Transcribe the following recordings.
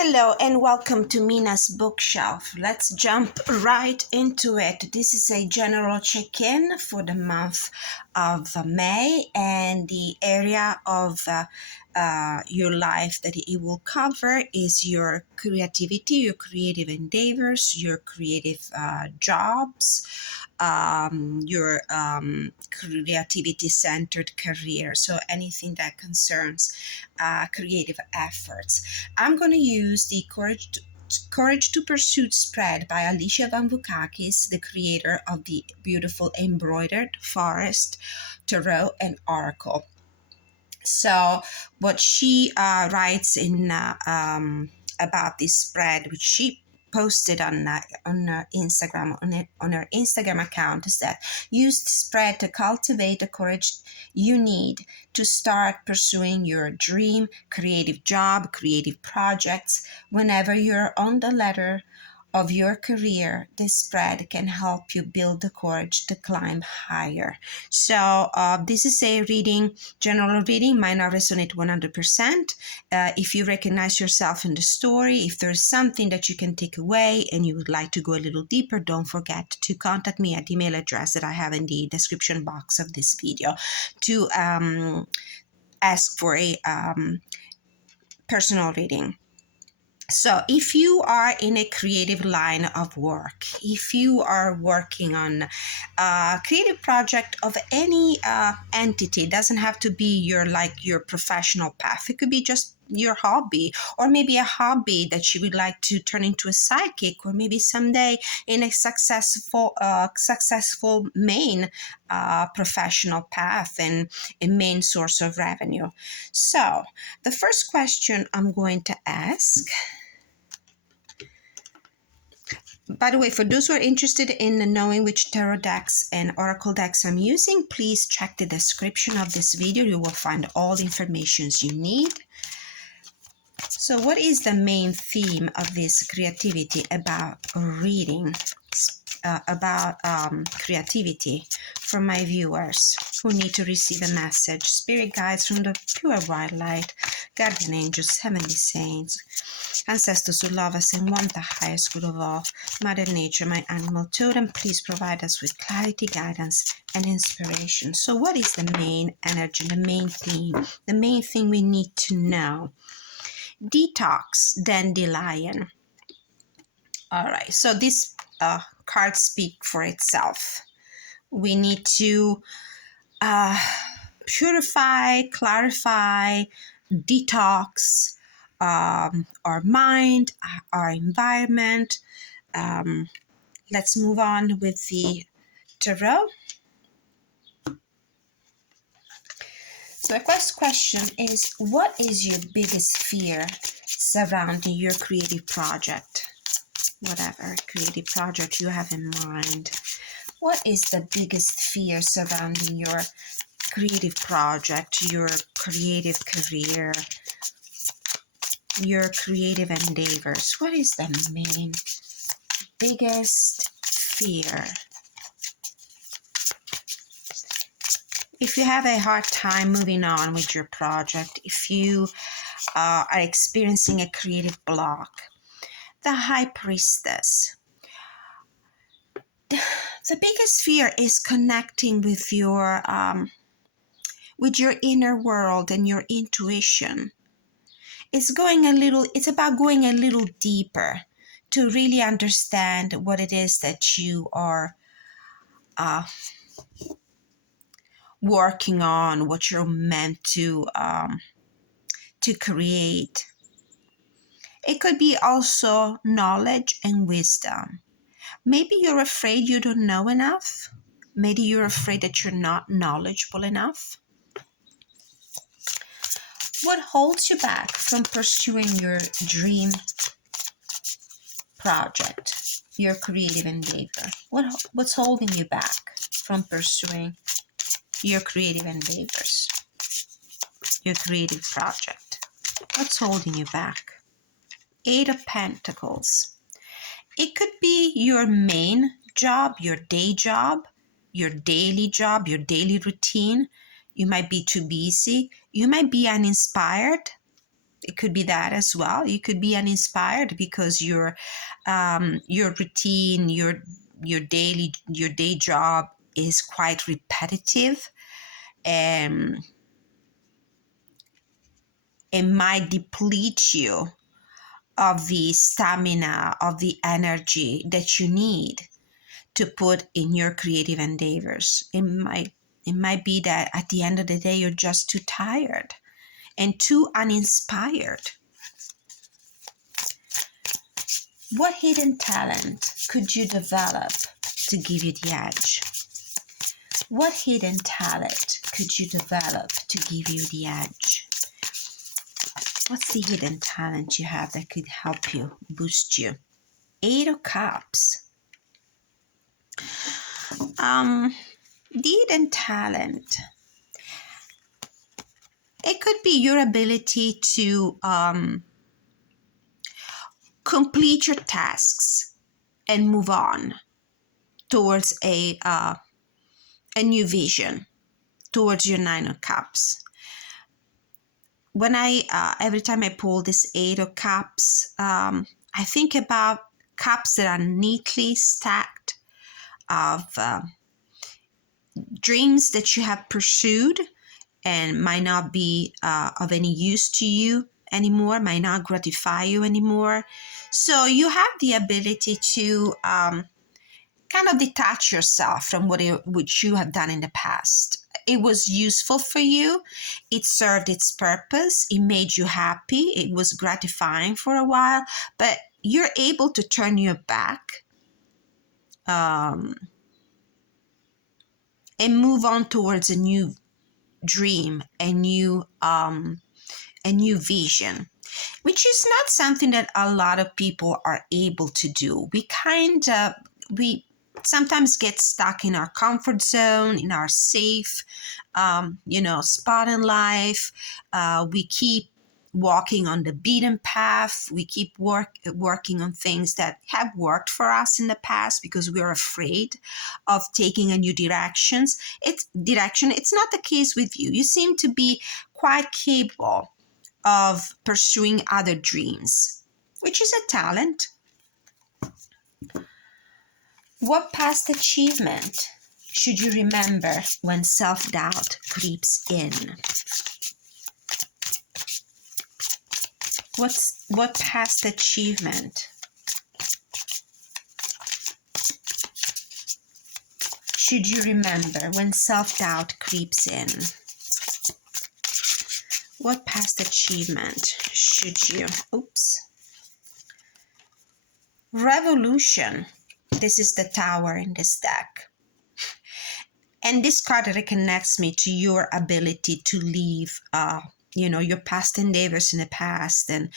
Hello and welcome to Mina's bookshelf. Let's jump right into it. This is a general check-in for the month of May, and the area of your life that it will cover is your creativity, your creative endeavors, your creative jobs, your creativity-centered career. So anything that concerns creative efforts. I'm going to use the Courage to Pursue spread by Alicia Van Vukakis, the creator of the beautiful embroidered forest, tarot, and oracle. So, what she writes in about this spread, which she posted on her Instagram on her Instagram account, is that use the spread to cultivate the courage you need to start pursuing your dream creative job, creative projects. Whenever you're on the ladder of your career, this spread can help you build the courage to climb higher. So this is a general reading, might not resonate 100%. If you recognize yourself in the story, if there's something that you can take away and you would like to go a little deeper, don't forget to contact me at the email address that I have in the description box of this video to ask for a personal reading. So if you are in a creative line of work, if you are working on a creative project of any entity, it doesn't have to be your professional path. It could be just your hobby, or maybe a hobby that you would like to turn into a sidekick, or maybe someday in a successful main professional path and a main source of revenue. So the first question I'm going to ask, by the way, for those who are interested in knowing which tarot decks and oracle decks I'm using, please check the description of this video. You will find all the information you need. So what is the main theme of this creativity about reading, about creativity for my viewers who need to receive a message? Spirit guides from the pure white light, guardian angels, heavenly saints, ancestors who love us and want the highest good of all, Mother Nature, my animal totem, please provide us with clarity, guidance, and inspiration. So what is the main energy, the main theme, the main thing we need to know? Detox, dandelion. All right, so this cards speak for itself. We need to purify, clarify, detox our mind, our environment. Let's move on with the tarot. So the first question is, what is your biggest fear surrounding your creative project? Whatever creative project you have in mind. What is the biggest fear surrounding your creative project, your creative career, your creative endeavors? What is the main biggest fear? If you have a hard time moving on with your project, if you are experiencing a creative block, the High Priestess. The biggest fear is connecting with your inner world and your intuition. It's about going a little deeper to really understand what it is that you are working on, what you're meant to create. It could be also knowledge and wisdom. Maybe you're afraid you don't know enough. Maybe you're afraid that you're not knowledgeable enough. What holds you back from pursuing your dream project, your creative endeavor? What's holding you back from pursuing your creative endeavors, your creative project? What's holding you back? Eight of Pentacles. It could be your main job, your day job, your daily job, your daily routine. You might be too busy. You might be uninspired. It could be that as well. You could be uninspired because your routine, your day job is quite repetitive, and it might deplete you of the stamina, of the energy that you need to put in your creative endeavors. It might be that at the end of the day you're just too tired and too uninspired. What hidden talent could you develop to give you the edge? What hidden talent could you develop to give you the edge? What's the hidden talent you have that could help you, boost you? Eight of Cups. The hidden talent. It could be your ability to complete your tasks and move on towards a new vision, towards your Nine of Cups. When every time I pull this Eight of Cups, I think about cups that are neatly stacked of dreams that you have pursued and might not be of any use to you anymore, might not gratify you anymore. So you have the ability to kind of detach yourself from which you have done in the past. It was useful for you. It served its purpose. It made you happy. It was gratifying for a while, but you're able to turn your back and move on towards a new dream, a new vision, which is not something that a lot of people are able to do. We sometimes get stuck in our comfort zone, in our safe, spot in life. We keep walking on the beaten path. We keep working on things that have worked for us in the past because we're afraid of taking a new direction. It's not the case with you. You seem to be quite capable of pursuing other dreams, which is a talent. What past achievement should you remember when self-doubt creeps in? What past achievement should you remember when self-doubt creeps in? What past achievement should you... Revolution. This is the Tower in this deck. And this card reconnects me to your ability to leave your past endeavors in the past and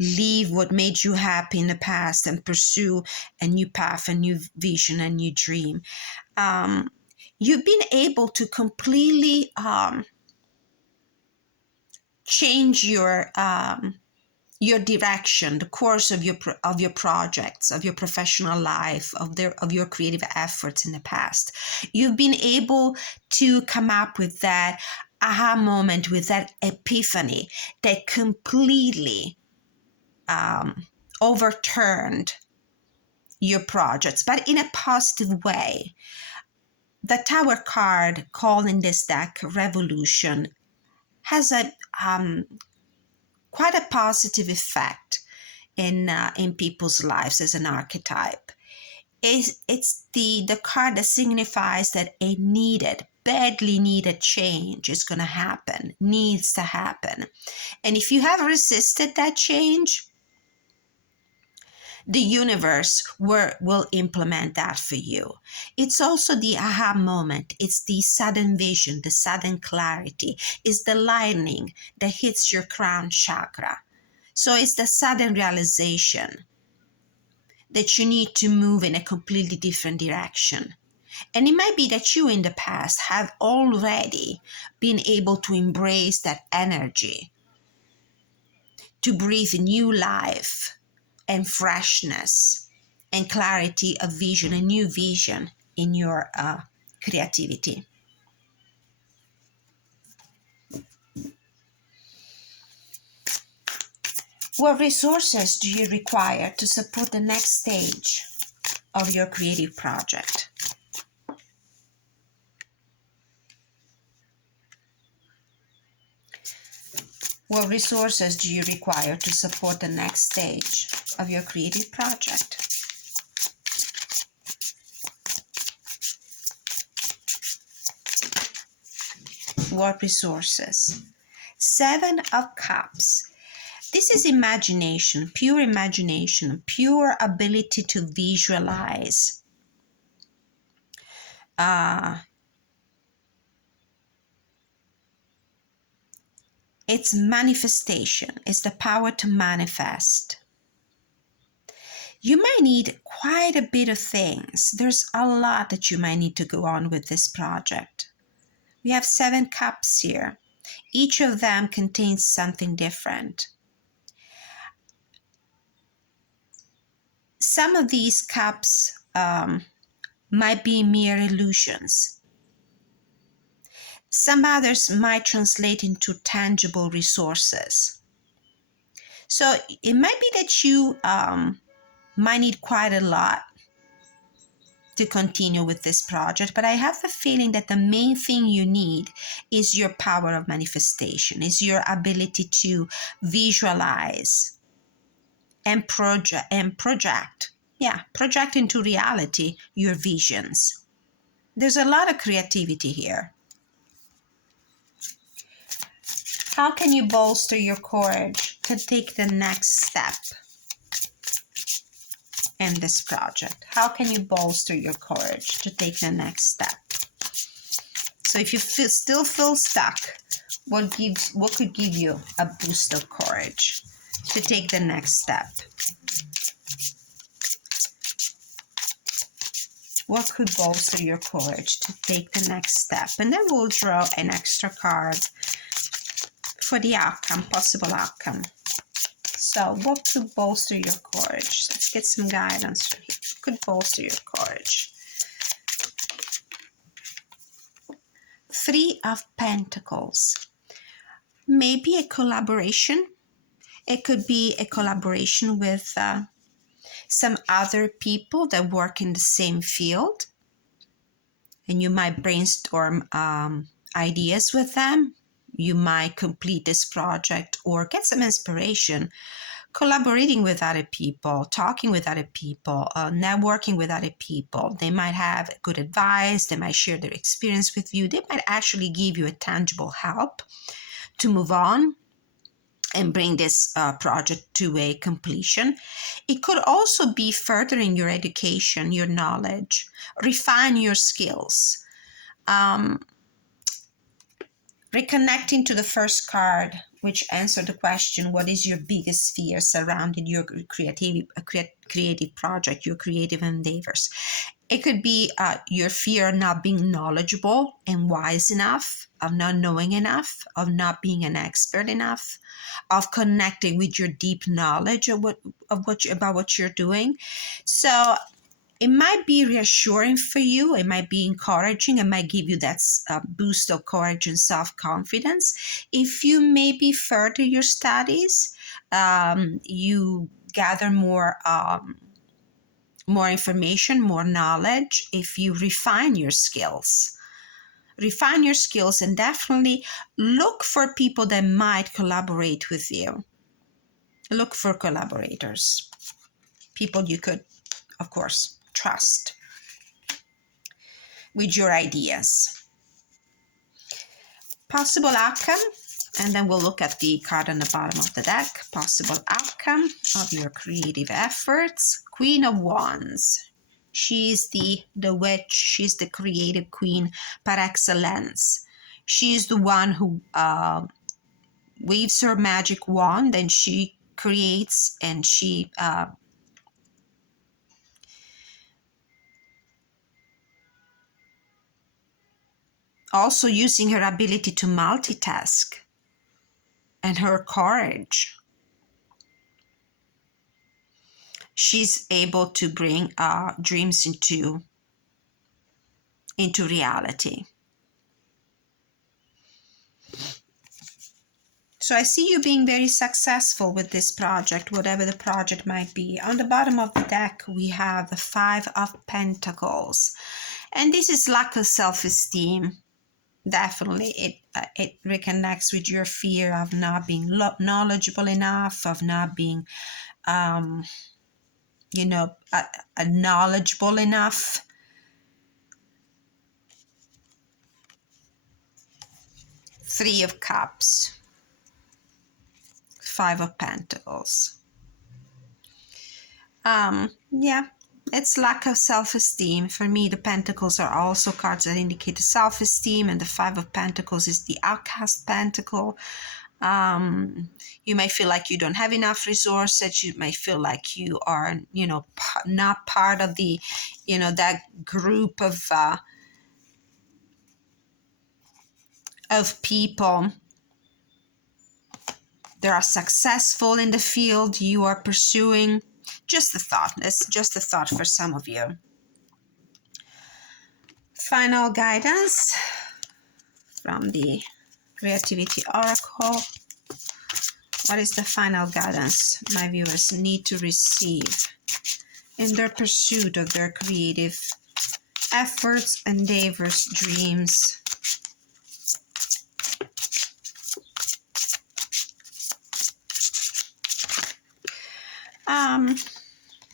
leave what made you happy in the past and pursue a new path, a new vision, a new dream. You've been able to completely change your direction, the course of your projects, of your professional life, of your creative efforts in the past. You've been able to come up with that aha moment, with that epiphany that completely overturned your projects, but in a positive way. The Tower card, called in this deck Revolution, has a quite a positive effect in people's lives as an archetype. It's the card that signifies that a badly needed change is going to happen, needs to happen. And if you have resisted that change, the universe will implement that for you. It's also the aha moment. It's the sudden vision, the sudden clarity. It's the lightning that hits your crown chakra. So it's the sudden realization that you need to move in a completely different direction. And it might be that you in the past have already been able to embrace that energy, to breathe new life and freshness and clarity of vision, a new vision in your creativity. What resources do you require to support the next stage of your creative project? What resources do you require to support the next stage of your creative project? What resources? Seven of Cups. This is imagination, pure ability to visualize. It's manifestation. It's the power to manifest. You might need quite a bit of things. There's a lot that you might need to go on with this project. We have 7 cups here. Each of them contains something different. Some of these cups might be mere illusions. Some others might translate into tangible resources. So it might be that you might need quite a lot to continue with this project, but I have the feeling that the main thing you need is your power of manifestation, is your ability to visualize and project into reality your visions. There's a lot of creativity here. How can you bolster your courage to take the next step in this project? How can you bolster your courage to take the next step? So if you still feel stuck, what could give you a boost of courage to take the next step? What could bolster your courage to take the next step? And then we'll draw an extra card for the outcome, possible outcome. So what could bolster your courage? Let's get some guidance for here. What could bolster your courage? 3 of Pentacles. Maybe a collaboration. It could be a collaboration with some other people that work in the same field. And you might brainstorm ideas with them. You might complete this project or get some inspiration collaborating with other people, talking with other people, networking with other people. They might have good advice. They might share their experience with you. They might actually give you a tangible help to move on and bring this project to a completion. It could also be furthering your education, your knowledge, refine your skills. Reconnecting to the first card, which answered the question, what is your biggest fear surrounding your creative project, your creative endeavors? It could be your fear of not being knowledgeable and wise enough, of not knowing enough, of not being an expert enough, of connecting with your deep knowledge about what you're doing. So it might be reassuring for you. It might be encouraging. It might give you that boost of courage and self-confidence. If you maybe further your studies, you gather more information, more knowledge. If you refine your skills, and definitely look for people that might collaborate with you. Look for collaborators, people you could, of course, trust with your ideas. Possible outcome, and then we'll look at the card on the bottom of the deck. Possible outcome of your creative efforts. Queen of Wands. She's the witch. She's the creative queen par excellence. She's the one who waves her magic wand and she creates, and she also using her ability to multitask and her courage. She's able to bring dreams into reality. So I see you being very successful with this project, whatever the project might be. On the bottom of the deck, we have the Five of Pentacles. And this is lack of self-esteem. Definitely, it reconnects with your fear of not being knowledgeable enough, of not being, knowledgeable enough. Three of Cups. Five of Pentacles. Yeah, it's lack of self-esteem. For me, the Pentacles are also cards that indicate self-esteem, and the Five of Pentacles is the outcast pentacle. You may feel like you don't have enough resources. You may feel like you are, not part of the, that group of people that are successful in the field you are pursuing. Just a thought. It's just a thought for some of you. Final guidance from the Creativity Oracle. What is the final guidance my viewers need to receive in their pursuit of their creative efforts, endeavors, dreams?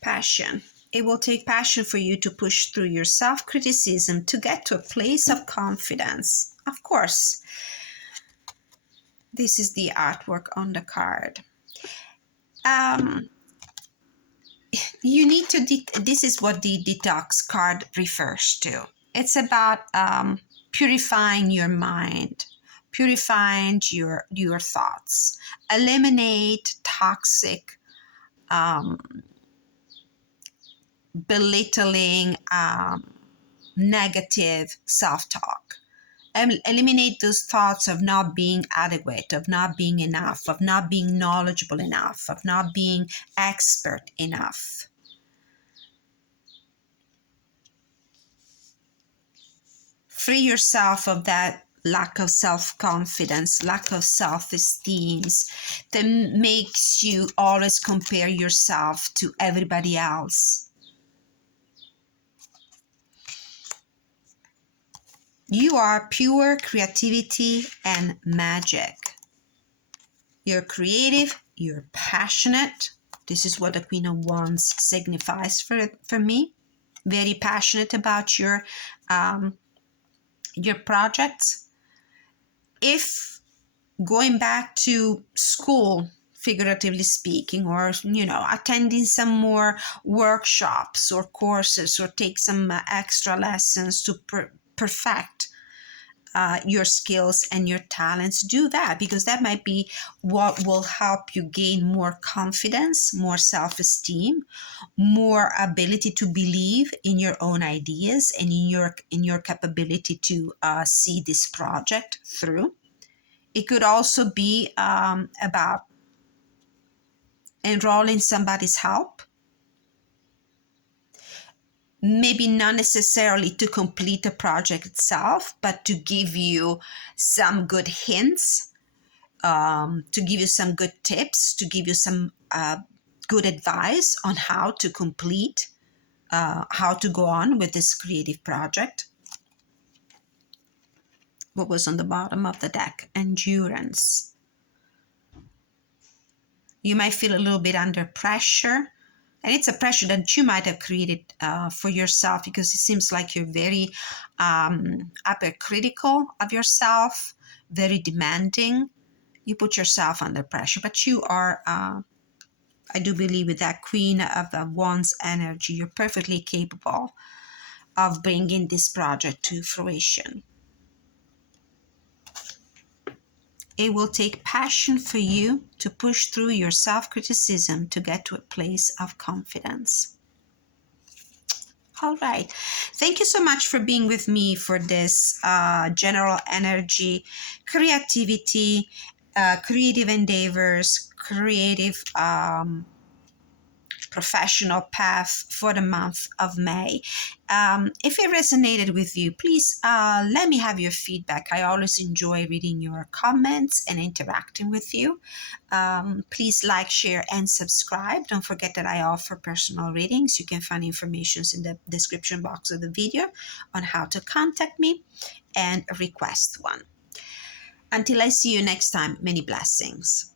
Passion. It will take passion for you to push through your self-criticism to get to a place of confidence. Of course, this is the artwork on the card. You need to, this is what the detox card refers to. It's about purifying your mind, purifying your thoughts, eliminate toxic, belittling, negative self-talk. Eliminate those thoughts of not being adequate, of not being enough, of not being knowledgeable enough, of not being expert enough. Free yourself of that lack of self-confidence, lack of self-esteem that makes you always compare yourself to everybody else. You are pure creativity and magic. You're creative, you're passionate. This is what the Queen of Wands signifies for me. Very passionate about your projects. If going back to school, figuratively speaking, or attending some more workshops or courses, or take some extra lessons to perfect your skills and your talents, do that, because that might be what will help you gain more confidence, more self-esteem, more ability to believe in your own ideas and in your capability to see this project through. It could also be about enrolling somebody's help. Maybe not necessarily to complete the project itself, but to give you some good hints, to give you some good tips, to give you some good advice on how to complete, how to go on with this creative project. What was on the bottom of the deck? Endurance. You might feel a little bit under pressure. And it's a pressure that you might have created for yourself, because it seems like you're very hypercritical of yourself, very demanding. You put yourself under pressure, but you are, I do believe, with that Queen of the Wands energy, you're perfectly capable of bringing this project to fruition. It will take passion for you to push through your self-criticism to get to a place of confidence. All right. Thank you so much for being with me for this general energy, creativity, creative endeavors, creative professional path for the month of May. If it resonated with you, please let me have your feedback. I always enjoy reading your comments and interacting with you. Please like, share, and subscribe. Don't forget that I offer personal readings. You can find information in the description box of the video on how to contact me and request one. Until I see you next time, many blessings.